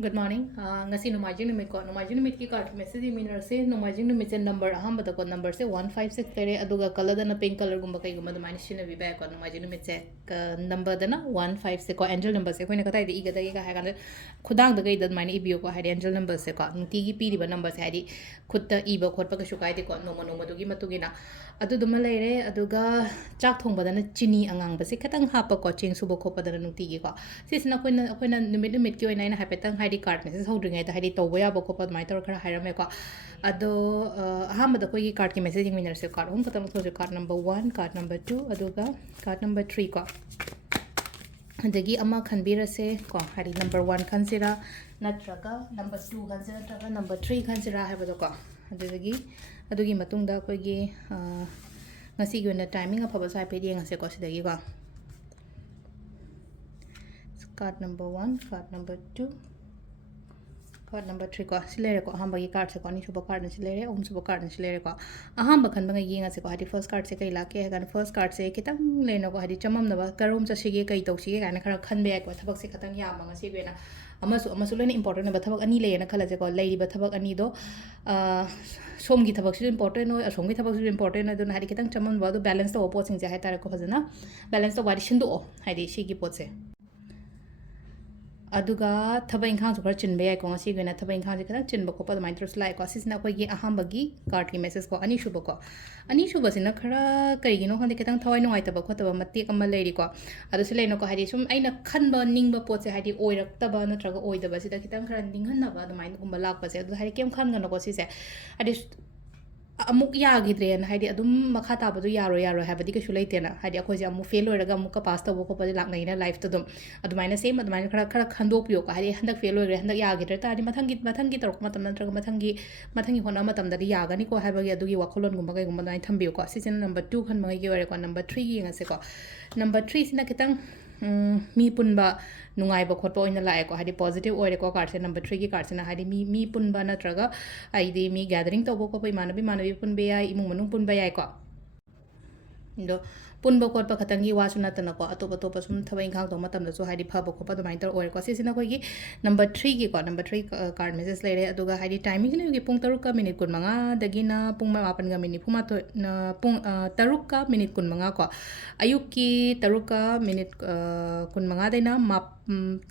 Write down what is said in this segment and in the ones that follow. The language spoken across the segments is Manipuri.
Good morning. Ngasi Nomajing Numit ko. Nomajing Numit ki card message email se Nomajing Numit se number ahambada ko number se 156 tere aduga color dana pink color gumba kai gumba mine shina bi ba ko Nomajing Numit se number dana 15 se ko angel number se ko ne kata iga da iga ha kan khudang da gai da mine ibio ko ha angel number se ko nuti gi pi ri ba number se ha di khutta iba khot pa ka shukai de ko noma du gi matu gi na adu duma leire aduga chak thong ba dana chini angang ba se khatang ha pa ko ching subo kho pa dana nuti gi ko sisna koina numit ki oina ina hapetang haidi card message hodringai ta haidi tawba ya boko pa mai tor khara hairame ko ado aham da koi card ki messaging winner se card hum katam so card number 1 card number 2 aduga card number 3 ko adagi ama khanbira se ko haidi number 1 khansira natraga number 2 khansira natraga number 3 khansira haibado ko adugi matungda koi gi ngasi gi na timing afaba sai pe yeng ase ko sidagi ko card number 1 card number 2 card number 3 ko silere ko ahamba gi card se ko ni suba card na silere suba card na silere ko ahamba khan banga yenga se ko hadi first card se kai la ke gan first card se kitang leno ko hadi chamam na ba karum cha sige kai tau sige gan khara khan be ko thabak se khatang ya manga se bena amasu lena important na ba thabak ani le na khala se ko leiri ba thabak ani do som gi thabak se important no asom gi thabak se important na do hadi kitang chamam ba do balance to opposing se hai tar ko phajana balance to wari shindu hadi sigi pot se aduga thaba inkhang su khar chinbe ai ko ngasi gena thaba inkhang se khara chinba ko pa mai tros lai ko sisna ko gi ahamba gi card ki message ko ani shuba sina khara kari gi no khande ketang thawai no ai taba kho taba mati kam leiri ko adu se leino ko hari sum aina khanba ningba pot se hari oirak taba na traga oidaba sida kitang khara ninghan na ba du mai gumba lak pa se adu hari kem khan gana ko si se adi amuk yagidre na haidi adum makha tabadu yaro habadi ka shulai tena haidi akhoi ja mu fail hoiraga muka pass tabu ko padi laknai na life to dum adumaina same adumaina khara khando pyo ka haidi handak fail hoire handak yagidre ta adi mathangi torok matam nantraga mathangi hona matam da yaga ni ko habagi adugi wakholon gumba kai gumba nai thambiyo ko season number 2 khan mangai gi ore ko number 3 gi ngase ko number 3 sina kitang mi punba nungai ba khotpa oina lae ko hadi positive oire ko card se number 3 ki card se na hadi mi punba na traga aidi mi gathering to ko pai manabi punbe ai imung manung punba ai ko do punba khotpa khatangi wasu na tana ko atopa sum thabai khang to matam da so hadi phaba khopa do mainter oire ko se sina ko gi number 3 ki ko number 3 card message lere aduga hadi timing ne gi pung 3 ka minute kun manga dagi na pung 8 ga minute phuma to pung 3 ka minute kun manga ko ayuk ki 3 ka minute kun manga daina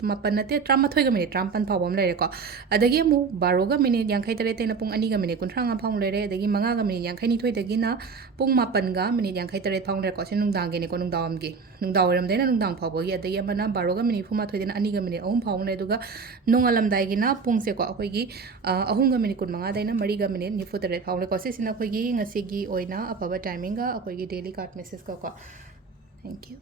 mapan nate tramathoi ga minute trampan phawam lere ko adagi mu 12 ga minute yang khai tare te na pung 2 ga minute kun thranga phawm lere adagi manga ga minute yang khai ni thoi dagi na pung 8 ga minute yang khai tare phawm lere ko nungdang ge ne ko nungdawam ge nungdawaram dena nungdang phawbo gi adagi amana 12 ga minute phuma thoi dena 2 ga minute ahum phawm le duga nongalam dai gi na pung se ko akoi gi ahum ga minute kun manga daina 3 ga minute ni futare phawm le ko se sina akoi gi ngasi gi oina apaba timing ga akoi gi daily card message ko thank you